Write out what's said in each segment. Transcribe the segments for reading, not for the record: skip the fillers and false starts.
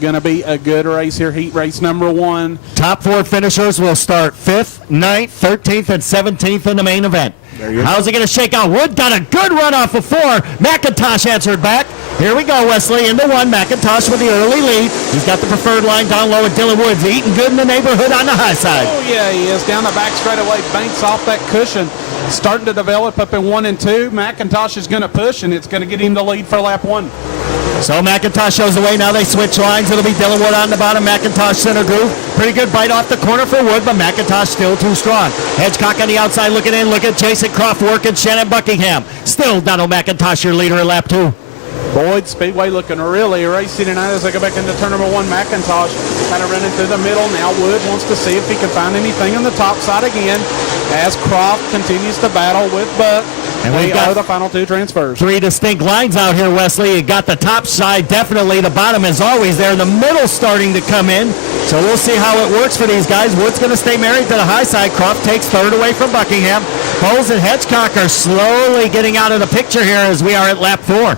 Going to be a good race here, heat race number 1. Top 4 finishers will start 5th, 9th, 13th, and 17th in the main event. How's it going to shake out? Wood got a good run off of 4. Mcintosh answered back. Here we go, Wesley, into 1. Mcintosh with the early lead. He's got the preferred line down low at Dillon Wood. Eating good in the neighborhood on the high side. Oh, yeah, he is. Down the back straightaway, banks off that cushion. Starting to develop up in 1 and 2. Mcintosh is going to push, and it's going to get him the lead for lap 1. So Mcintosh shows away. Now they switch lines. It'll be Dillon Wood on the bottom. Mcintosh center groove. Pretty good bite off the corner for Wood, but Mcintosh still too strong. Hedgecock on the outside looking in. Look at Jason Croft working Shannon Buckingham. Still Donald Mcintosh, your leader at lap 2. Boyd Speedway looking really racing tonight as they go back into turn number 1. Mcintosh kind of running through the middle. Now Wood wants to see if he can find anything on the top side again as Croft continues to battle with Buck. And we got the final 2 transfers. 3 distinct lines out here, Wesley. You got the top side, definitely. The bottom is always there. The middle starting to come in. So we'll see how it works for these guys. Wood's going to stay married to the high side. Croft takes 3rd away from Buckingham. Boles and Hedgecock are slowly getting out of the picture here as we are at lap 4.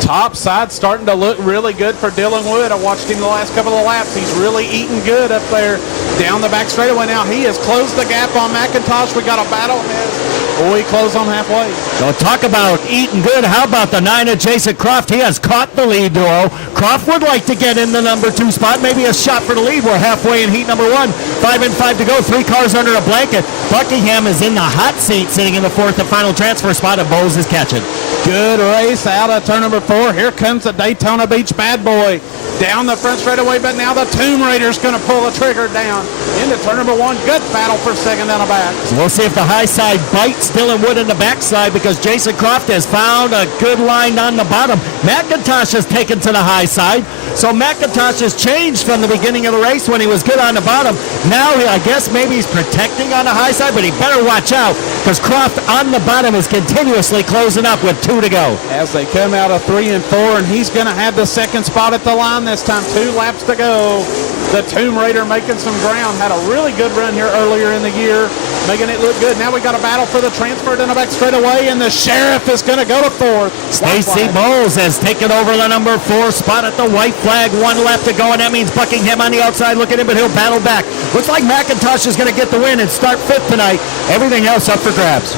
Top side starting to look really good for Dillon Wood. I watched him the last couple of laps. He's really eating good up there down the back straightaway. Now he has closed the gap on Mcintosh. We got a battle as we close on halfway. So talk about eating good. How about the 9 of Jason Croft? He has caught the lead duo. Croft would like to get in the number 2 spot. Maybe a shot for the lead. We're halfway in heat number 1. 5 and 5 to go. 3 cars under a blanket. Buckingham is in the hot seat sitting in the 4th and final transfer spot, and Boles is catching. Good race out of turn number 4. Here comes the Daytona Beach bad boy. Down the front straightaway, but now the Tomb Raider's going to pull the trigger down into turn number 1. Good battle for 2nd down the back. So we'll see if the high side bites Dillon Wood in the backside because Jason Croft has found a good line on the bottom. Mcintosh has taken to the high side. So Mcintosh has changed from the beginning of the race when he was good on the bottom. Now I guess maybe he's protecting on the high side, but he better watch out because Croft on the bottom is continuously closing up with 2 to go. As they come out of 3 and 4, and he's going to have the 2nd spot at the line this time. 2 laps to go. The Tomb Raider making some ground. Had a really good run here earlier in the year, making it look good. Now we got a battle for the transfer down the back straightaway, and the Sheriff is going to go to 4th. Stacy Boles has taken over the number 4 spot at the white flag. 1 left to go, and that means Buckingham on the outside looking in, but he'll battle back. Looks like Mcintosh is going to get the win and start 5th tonight. Everything else up for grabs.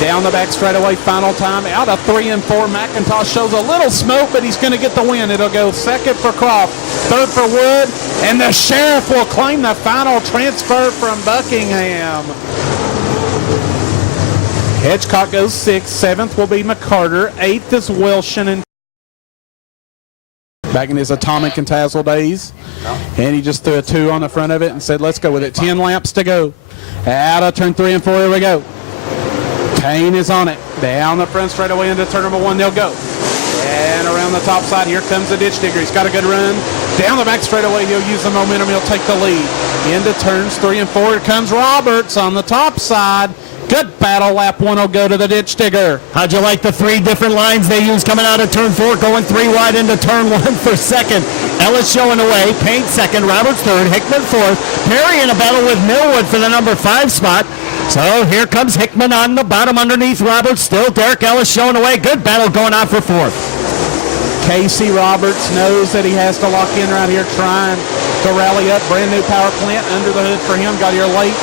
Down the back straightaway, final time out of 3 and 4. Mcintosh shows a little smoke, but he's going to get the win. It'll go 2nd for Croft, 3rd for Wood, and the Sheriff will claim the final transfer from Buckingham. Hedgecock goes 6th, 7th will be McCarter, 8th is Welshan, back in his Atomic and Tassel days. And he just threw a 2 on the front of it and said, let's go with it. 10 laps to go. Out of turn 3 and 4, here we go. Payne is on it. Down the front straightaway into turn number 1, they'll go. And around the top side, here comes the ditch digger. He's got a good run. Down the back straightaway, he'll use the momentum. He'll take the lead. Into turns 3 and 4, here comes Roberts on the top side. Good battle. Lap 1 will go to the ditch digger. How'd you like the 3 different lines they used coming out of turn 4, going 3 wide into turn 1 for 2nd. Ellis showing away. Payne 2nd. Roberts 3rd. Hickman 4th. Perry in a battle with Millwood for the number 5 spot. So here comes Hickman on the bottom underneath Roberts. Still Derek Ellis showing away. Good battle going on for 4th. Casey Roberts knows that he has to lock in right here, trying to rally up. Brand new power plant under the hood for him. Got here late.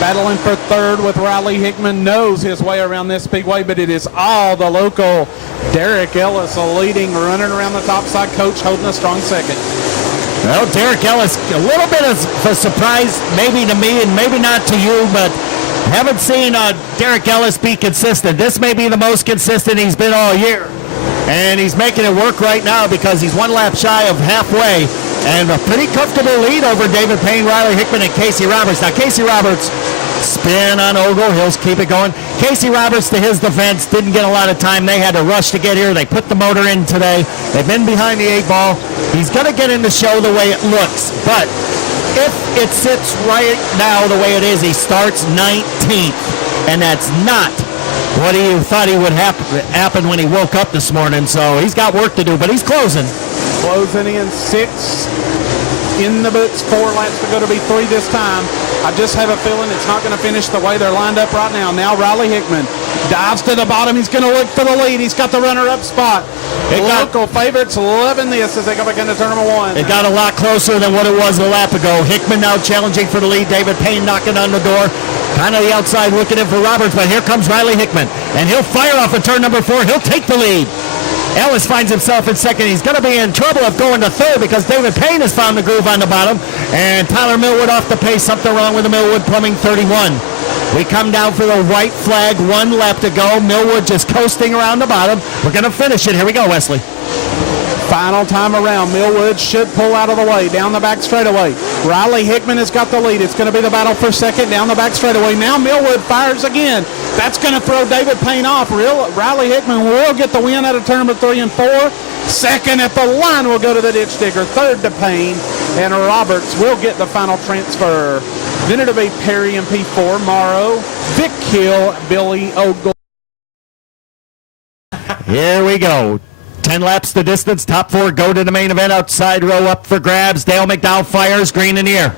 Battling for 3rd with Riley. Hickman knows his way around this speedway, but it is all the local Derek Ellis leading, running around the top side. Coach holding a strong 2nd. Well, Derek Ellis, a little bit of a surprise maybe to me and maybe not to you, but haven't seen Derek Ellis be consistent. This may be the most consistent he's been all year. And he's making it work right now because he's 1 lap shy of halfway and a pretty comfortable lead over David Payne, Riley Hickman, and Casey Roberts. Now, Casey Roberts, spin on Ogle. He'll keep it going. Casey Roberts, to his defense, didn't get a lot of time. They had to rush to get here. They put the motor in today. They've been behind the 8 ball. He's going to get in the show the way it looks. But if it sits right now the way it is, he starts 19th. And that's not what he thought he would happen when he woke up this morning. So he's got work to do, but he's closing. Closing in 6 in the books. 4 laps to go to be 3 this time. I just have a feeling it's not going to finish the way they're lined up right now. Now Riley Hickman Dives to the bottom. He's going to look for the lead. He's got the runner-up spot. Local favorites loving this as they go back into turn number 1. It got a lot closer than what it was a lap ago. Hickman now challenging for the lead. David Payne knocking on the door. Kind of the outside looking in for Roberts, but here comes Riley Hickman. And he'll fire off at turn number 4. He'll take the lead. Ellis finds himself in second. He's going to be in trouble of going to third because David Payne has found the groove on the bottom. And Tyler Millwood off the pace. Something wrong with the Millwood Plumbing 31. We come down for the white flag. 1 lap to go. Millwood just coasting around the bottom. We're going to finish it. Here we go, Wesley. Final time around. Millwood should pull out of the way. Down the back straightaway. Riley Hickman has got the lead. It's going to be the battle for second. Down the back straightaway. Now Millwood fires again. That's going to throw David Payne off. Riley Hickman will get the win out of turn number 3 and 4. Second at the line will go to the ditch digger. Third to Payne. And Roberts will get the final transfer. Then it'll be Perry in P4. Morrow, Vic Hill, Billy Ogle. Here we go. 10 laps the distance. Top 4 go to the main event. Outside row up for grabs. Dale McDowell fires. Green in the air.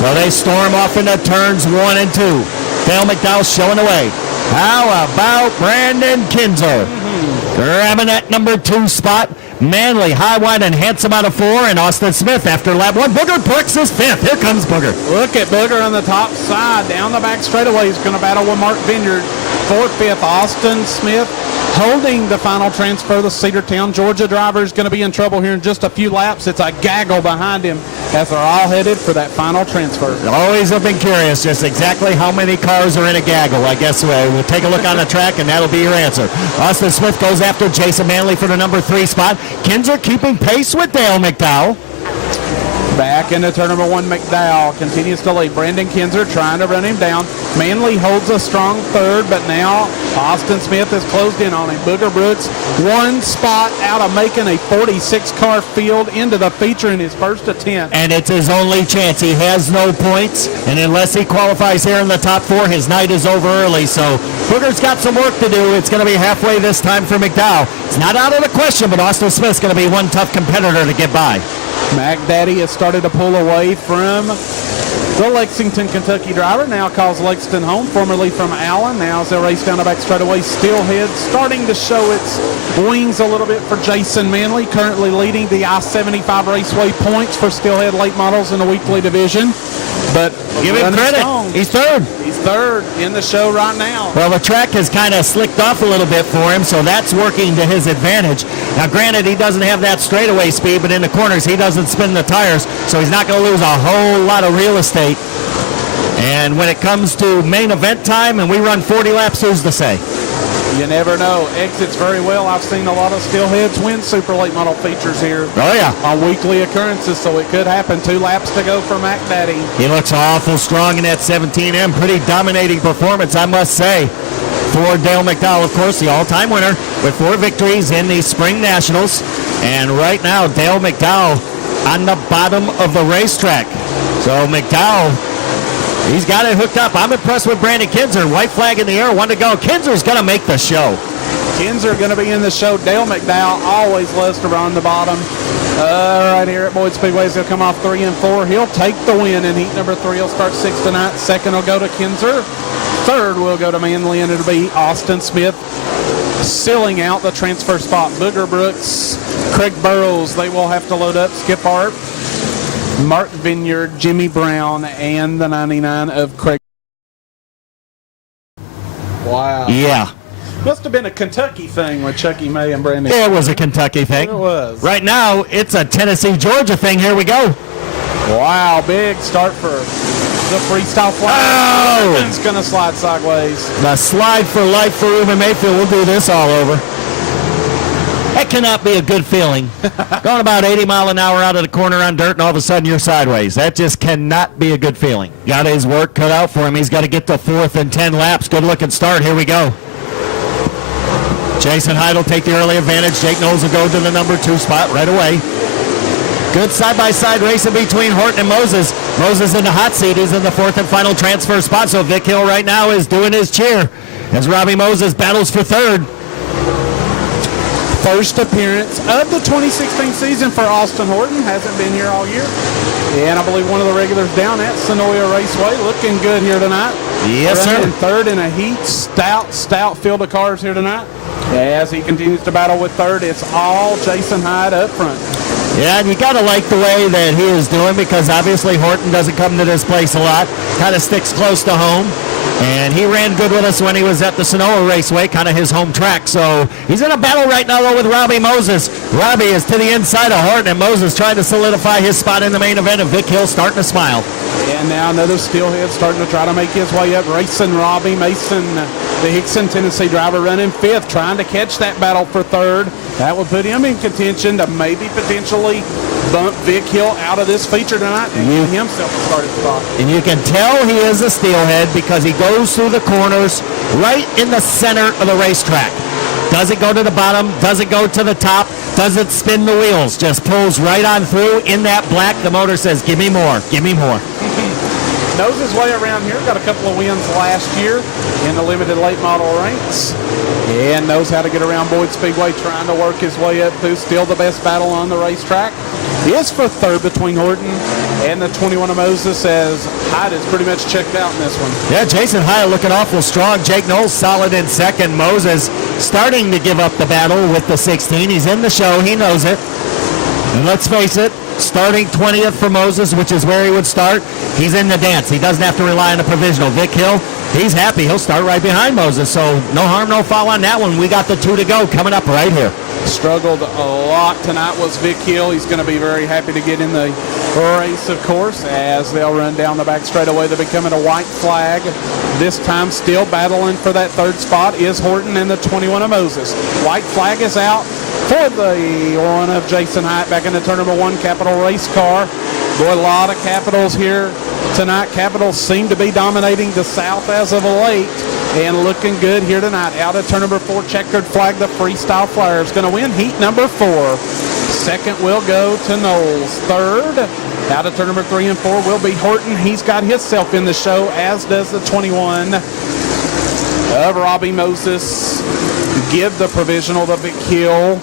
So they storm off into turns 1 and 2. Dale McDowell showing the way. How about Brandon Kinzer? Grabbing that number 2 spot. Manley, high, wide, and handsome out of 4, and Austin Smith after lap 1. Booger Brooks is 5th. Here comes Booger. Look at Booger on the top side. Down the back straightaway. He's going to battle with Mark Vineyard. 4th, 5th, Austin Smith holding the final transfer. The Cedartown, Georgia driver is going to be in trouble here in just a few laps. It's a gaggle behind him as they're all headed for that final transfer. Always have been curious just exactly how many cars are in a gaggle. I guess we'll take a look on the track, and that'll be your answer. Austin Smith goes after Jason Manley for the number 3 spot. Kinzer keeping pace with Dale McDowell. Back into turn number 1, McDowell continues to lead. Brandon Kinzer trying to run him down. Manley holds a strong third, but now Austin Smith has closed in on him. Booger Brooks 1 spot out of making a 46-car field into the feature in his first attempt. And it's his only chance. He has no points, and unless he qualifies here in the top 4, his night is over early. So Booger's got some work to do. It's going to be halfway this time for McDowell. It's not out of the question, but Austin Smith's going to be one tough competitor to get by. Mac Daddy has started to pull away from the Lexington, Kentucky driver. Now calls Lexington home, formerly from Allen. Now as they race down the back straightaway, Steelhead starting to show its wings a little bit for Jason Manley, currently leading the I-75 Raceway points for Steelhead late models in the weekly division. But give him credit. He's third. He's third in the show right now. Well, the track has kind of slicked off a little bit for him, so that's working to his advantage. Now, granted, he doesn't have that straightaway speed, but in the corners, he doesn't spin the tires, so he's not going to lose a whole lot of real estate. And when it comes to main event time and we run 40 laps, who's to say? You never know. Exits very well. I've seen a lot of Steelheads win super late model features here. Oh, yeah. On weekly occurrences, so it could happen. 2 laps to go for Mac Daddy. He looks awful strong in that 17M. Pretty dominating performance, I must say, for Dale McDowell, of course, the all-time winner with 4 victories in the Spring Nationals. And right now, Dale McDowell on the bottom of the racetrack. So McDowell, he's got it hooked up. I'm impressed with Brandon Kinzer. White flag in the air, 1 to go. Kinzer's going to make the show. Kinzer going to be in the show. Dale McDowell always loves to run the bottom. Right here at Boyd Speedways, he'll come off 3 and 4. He'll take the win in heat number 3. He'll start 6th tonight. Second will go to Kinzer. Third will go to Manley, and it'll be Austin Smith sealing out the transfer spot. Booger Brooks, Craig Burrows, they will have to load up. Skip Art, Mark Vineyard, Jimmy Brown, and the 99 of Craig. Wow. Yeah. Must have been a Kentucky thing with Chucky May and Brandon. It was a Kentucky thing. It was. Right now, it's a Tennessee-Georgia thing. Here we go. Wow, big start for the freestyle fly. Oh! It's going to slide sideways. The slide for life for Ruben Mayfield. We'll do this all over. That cannot be a good feeling. Going about 80 mile an hour out of the corner on dirt, and all of a sudden you're sideways. That just cannot be a good feeling. Got his work cut out for him. He's got to get to 4th in 10 laps. Good looking start. Here we go. Jason Hyde will take the early advantage. Jake Knowles will go to the number 2 spot right away. Good side-by-side racing between Horton and Moses. Moses in the hot seat. He's in the 4th and final transfer spot. So Vic Hill right now is doing his cheer as Robby Moses battles for 3rd. First appearance of the 2016 season for Austin Horton. Hasn't been here all year. And I believe one of the regulars down at Sonoya Raceway looking good here tonight. Yes, Running sir. third in a heat. Stout field of cars here tonight. As he continues to battle with third, it's all Jason Hiett up front. Yeah, and you got to like the way that he is doing, because obviously Horton doesn't come to this place a lot. Kind of sticks close to home. And he ran good with us when he was at the Sonoya Raceway, kind of his home track. So he's in a battle right now, though, with Robby Moses. Robby is to the inside of Horton, and Moses trying to solidify his spot in the main event, and Vic Hill starting to smile. And now another steelhead starting to try to make his way up, racing Robby Mason, the Hickson, Tennessee driver, running fifth, trying to catch that battle for third. That would put him in contention to maybe potentially bump Vic Hill out of this feature tonight and give himself a starting spot. And you can tell he is a steelhead because he goes through the corners right in the center of the racetrack. Doesn't go to the bottom, doesn't go to the top, doesn't spin the wheels, just pulls right on through in that black. The motor says, give me more, give me more. Knows his way around here, got a couple of wins last year in the limited late model ranks, and knows how to get around Boyd Speedway, trying to work his way up through. Still the best battle on the racetrack is for third between Horton and the 21 of Moses, as Hiett is pretty much checked out in this one. Yeah, Jason Hiett looking awful strong. Jake Knowles solid in second. Moses starting to give up the battle with the 16. He's in the show, he knows it. And let's face it, starting 20th for Moses, which is where he would start, he's in the dance. He doesn't have to rely on a provisional. Vic Hill, he's happy. He'll start right behind Moses. So no harm, no foul on that one. We got the two to go coming up right here. Struggled a lot tonight was Vic Hill. He's going to be very happy to get in the race, of course, as they'll run down the back straightaway. They're becoming a white flag. This time still battling for that third spot is Horton and the 21 of Moses. White flag is out for the one of Jason Hiett back in the turn number one Capital race car. Boy, a lot of Capitals here tonight. Capitals seem to be dominating the South as of late and looking good here tonight. Out of turn number four, checkered flag, the Freestyle Flyer is going to win heat number 4. Second will go to Knowles. Third, out of turn number 3 and 4 will be Horton. He's got himself in the show, as does the 21 of Robby Moses. Give the provisional to Vic Hill.